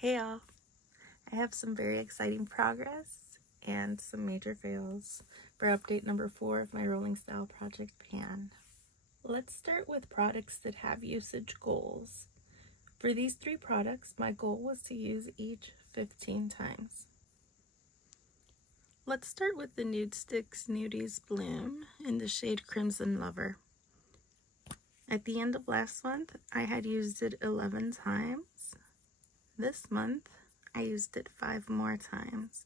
Hey y'all, I have some very exciting progress and some major fails for update number 4 of my Rolling Style Project Pan. Let's start with products that have usage goals. For these 3 products, my goal was to use each 15 times. Let's start with the Nudestix Nudies Bloom in the shade Crimson Lover. At the end of last month, I had used it 11 times. This month, I used it 5 more times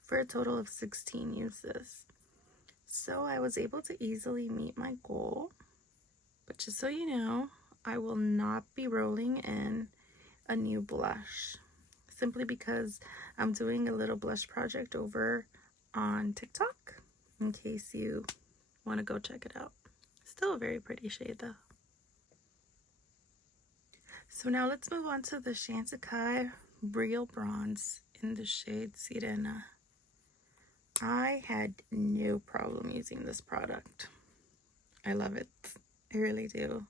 for a total of 16 uses. So I was able to easily meet my goal. But just so you know, I will not be rolling in a new blush simply because I'm doing a little blush project over on TikTok in case you want to go check it out. Still a very pretty shade though. So now let's move on to the Chantecaille Real Bronze in the shade Sirena. I had no problem using this product. I love it. I really do.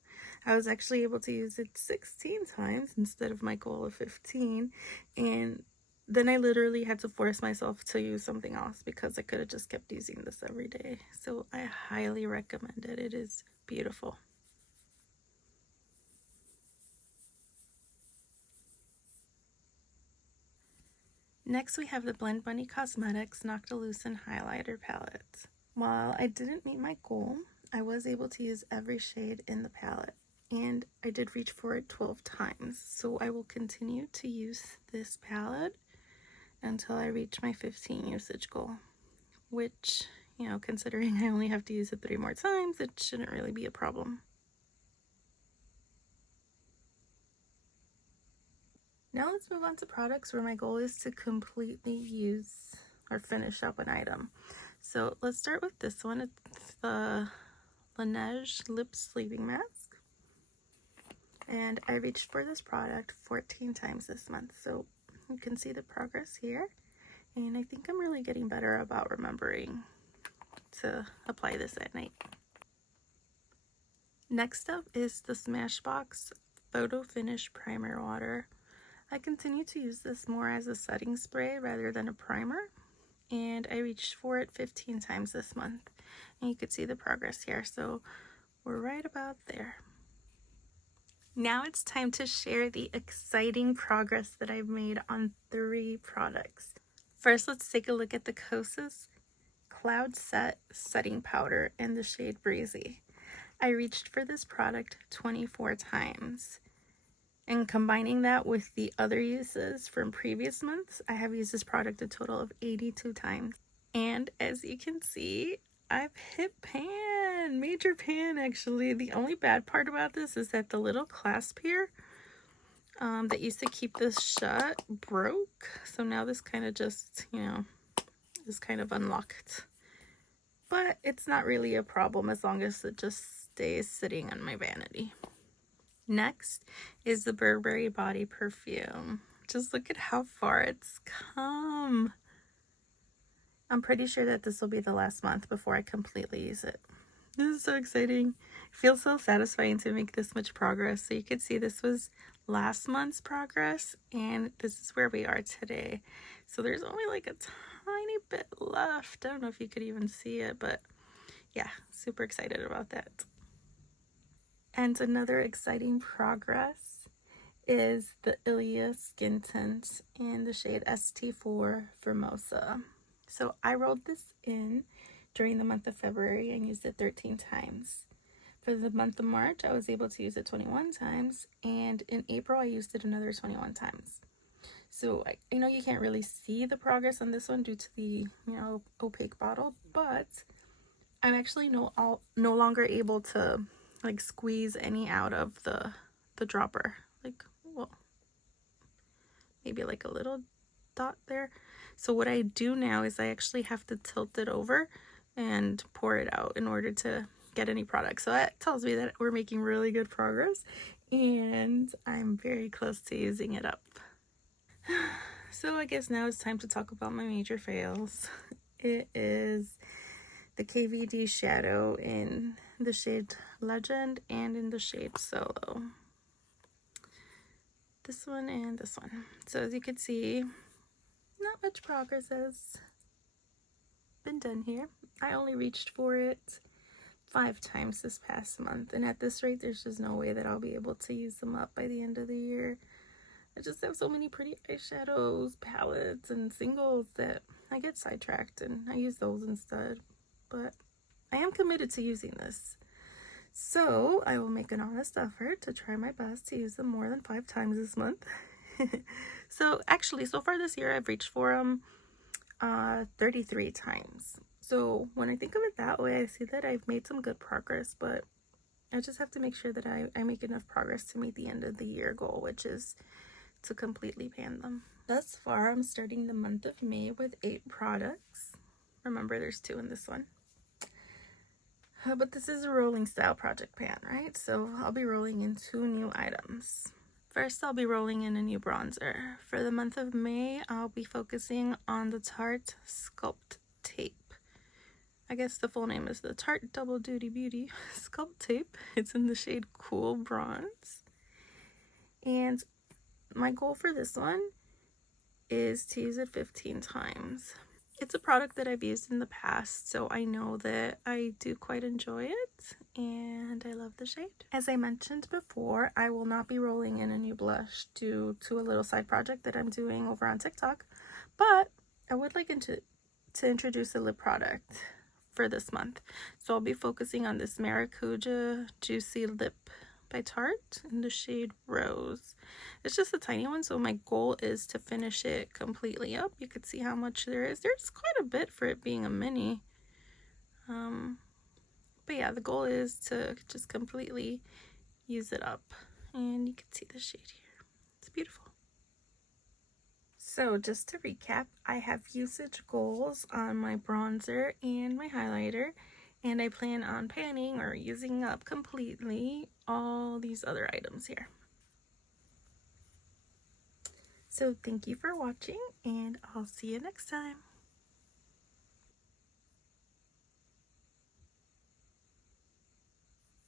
I was actually able to use it 16 times instead of my goal of 15. And then I literally had to force myself to use something else because I could have just kept using this every day. So I highly recommend it. It is beautiful. Next, we have the Blend Bunny Cosmetics Noctilucent Highlighter Palette. While I didn't meet my goal, I was able to use every shade in the palette, and I did reach for it 12 times. So I will continue to use this palette until I reach my 15 usage goal, which, you know, considering I only have to use it 3 more times, it shouldn't really be a problem. Now let's move on to products where my goal is to completely use or finish up an item. So let's start with this one. It's the Laneige Lip Sleeping Mask. And I reached for this product 14 times this month. So you can see the progress here. And I think I'm really getting better about remembering to apply this at night. Next up is the Smashbox Photo Finish Primer Water. I continue to use this more as a setting spray rather than a primer, and I reached for it 15 times this month, and you can see the progress here, so we're right about there. Now it's time to share the exciting progress that I've made on 3 products. First, let's take a look at the Kosas Cloud Set Setting Powder in the shade Breezy. I reached for this product 24 times. And combining that with the other uses from previous months, I have used this product a total of 82 times. And as you can see, I've hit pan, major pan actually. The only bad part about this is that the little clasp here that used to keep this shut broke. So now this kind of just, you know, is kind of unlocked. But it's not really a problem as long as it just stays sitting on my vanity. Next is the Burberry Body Perfume. Just look at how far it's come. I'm pretty sure that this will be the last month before I completely use it. This is so exciting. It feels so satisfying to make this much progress. So you can see this was last month's progress, and this is where we are today. So there's only like a tiny bit left. I don't know if you could even see it, but yeah, super excited about that. And another exciting progress is the Ilia Skin Tint in the shade ST4 Formosa. So I rolled this in during the month of February and used it 13 times. For the month of March, I was able to use it 21 times, and in April, I used it another 21 times. So I know you can't really see the progress on this one due to the, you know, opaque bottle, but I'm actually no longer able to like squeeze any out of the dropper, like, well, maybe like a little dot there. So what I do now is I actually have to tilt it over and pour it out in order to get any product. So that tells me that we're making really good progress, and I'm very close to using it up. So I guess now it's time to talk about my major fails. It is the KVD Shadow in the shade Legend and in the shade Solo. this one and this one. So as you can see, not much progress has been done here. I only reached for it 5 times this past month, and at this rate there's just no way that I'll be able to use them up by the end of the year. I just have so many pretty eyeshadows, palettes, and singles that I get sidetracked and I use those instead. But I am committed to using this, so I will make an honest effort to try my best to use them more than 5 times this month. So actually, so far this year I've reached for them 33 times. So when I think of it that way, I see that I've made some good progress, but I just have to make sure that I make enough progress to meet the end of the year goal, which is to completely pan them. Thus far, I'm starting the month of May with 8 products. Remember, there's 2 in this one. But this is a rolling style project pan, right? So I'll be rolling in 2 new items. First, I'll be rolling in a new bronzer. For the month of May, I'll be focusing on the Tarte Sculpt Tape. I guess the full name is the Tarte Double Duty Beauty Sculpt Tape. It's in the shade Cool Bronze. And my goal for this one is to use it 15 times. It's a product that I've used in the past, so I know that I do quite enjoy it, and I love the shade. As I mentioned before, I will not be rolling in a new blush due to a little side project that I'm doing over on TikTok, but I would like to introduce a lip product for this month. So I'll be focusing on this Maracuja Juicy Lip by Tarte in the shade Rose. It's just a tiny one, so my goal is to finish it completely up. You could see how much there is. There's quite a bit for it being a mini. But yeah, the goal is to just completely use it up. And you can see the shade here. It's beautiful. So just to recap, I have usage goals on my bronzer and my highlighter, and I plan on panning or using up completely all these other items here. So thank you for watching, and I'll see you next time.